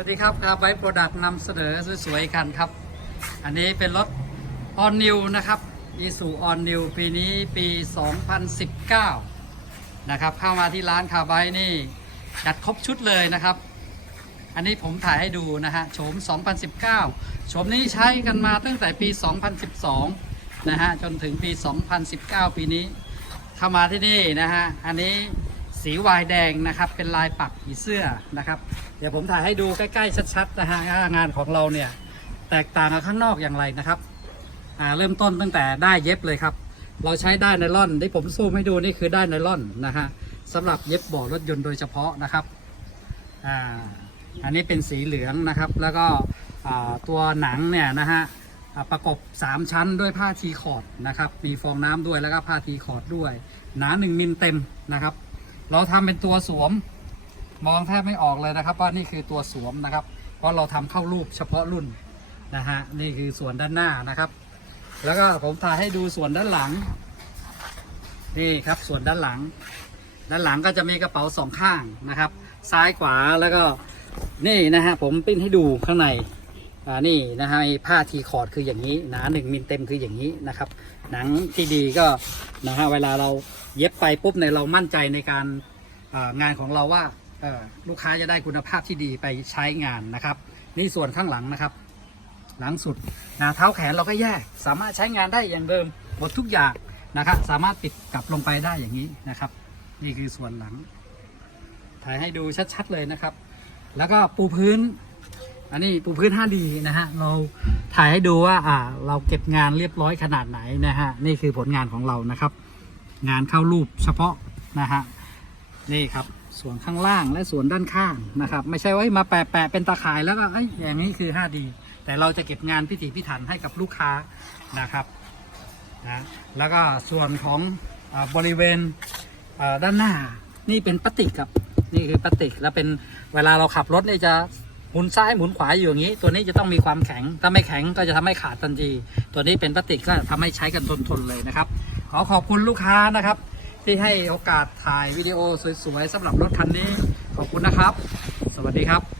สวัสดีครับคาร์ไบโปรดักต์นำเสนอสวยๆกันครับ อันนี้เป็นรถ All New นะครับอีสู All New ปีนี้ปี 2019 นะครับ เข้ามาที่ร้านคาร์ไบนี่จัดครบชุดเลยนะครับ อันนี้ผมถ่ายให้ดูนะฮะโฉม 2019โฉมนี้ใช้กันมาตั้งแต่ปี 2012 นะฮะ จนถึงปี 2019 ปีนี้ เข้ามาที่นี่นะฮะ อันนี้ สีวายแดงนะครับ เป็นลายปักผีเสื้อนะครับ เดี๋ยวผมถ่ายให้ดูใกล้ๆชัดๆนะฮะงานของเราเนี่ยแตกต่างกับข้างนอกอย่างไรนะครับอ่าเริ่มต้นตั้งแต่ได้เย็บเลยครับ เราใช้ได้ไนล่อนที่ผมซูมให้ดูนี่คือได้ไนล่อนนะฮะสำหรับเย็บบาะรถยนต์โดยเฉพาะนะครับอ่าอันนี้เป็นสีเหลืองนะครับ แล้วก็อ่าตัวหนังเนี่ยนะฮะประกบ 3 ชั้นด้วยผ้าทีคอร์ดนะครับ มีฟองน้ำด้วยแล้วก็ผ้าทีคอร์ดด้วย หนา 1 มิลเต็มนะครับ เราทำเป็นตัวสวม มองแทบไม่ออกเลยนะครับว่านี่คือตัวสวมนะครับ เพราะเราทำเข้ารูปเฉพาะรุ่นนะฮะนี่คือส่วนด้านหน้านะครับ แล้วก็ผมถ่ายให้ดูส่วนด้านหลังนี่ครับส่วนด้านหลัง ด้านหลังก็จะมีกระเป๋าสองข้างนะครับ ซ้ายขวาแล้วก็นี่นะฮะผมปิ้นให้ดูข้างใน อ่านี่นะฮะผ้าทีคอร์ดคืออย่างนี้หนาหนึ่งมิลเต็มคืออย่างนี้นะครับ หนังที่ดีก็นะฮะเวลาเราเย็บไปปุ๊บเนี่ยเรามั่นใจในการางานของเราว่าลูกค้าจะได้คุณภาพที่ดีไปใช้งานนะครับ นี่ส่วนข้างหลังนะครับ หลังสุดนะเท้าแขนเราก็แยก สามารถใช้งานได้อย่างเดิมหมดทุกอย่างนะครับ สามารถปิดกลับลงไปได้อย่างนี้นะครับ นี่คือส่วนหลัง ถ่ายให้ดูชัดๆเลยนะครับ แล้วก็ปูพื้น อันนี้ปูพื้น 5D นะฮะ เราถ่ายให้ดูว่า อ่า เราเก็บงานเรียบร้อยขนาดไหนนะฮะ นี่คือผลงานของเรานะครับ งานเข้ารูปเฉพาะนะฮะ นี่ครับ ส่วนข้างล่างและส่วนด้านข้างนะครับ ไม่ใช่ว่ามาแปะแปะเป็นตาข่ายแล้วก็เอ้อย่างนี้คือ 5D แต่เราจะเก็บงานพิถีพิถันให้กับลูกค้านะครับ นะ แล้วก็ส่วนของอบริเวณด้านหน้า นี่เป็นพลาสติกครับ นี่คือพลาสติก แล้วเป็นเวลาเราขับรถนี่จะ หมุนซ้ายหมุนขวาอยู่อย่างนี้ ตัวนี้จะต้องมีความแข็ง ถ้าไม่แข็งก็จะทำให้ขาดทันที ตัวนี้เป็นพลาสติกก็ทำให้ใช้กันทนทนๆเลยนะครับ ขอขอบคุณลูกค้านะครับ ที่ให้โอกาสถ่ายวิดีโอสวยๆสำหรับรถคันนี้ ขอบคุณนะครับ สวัสดีครับ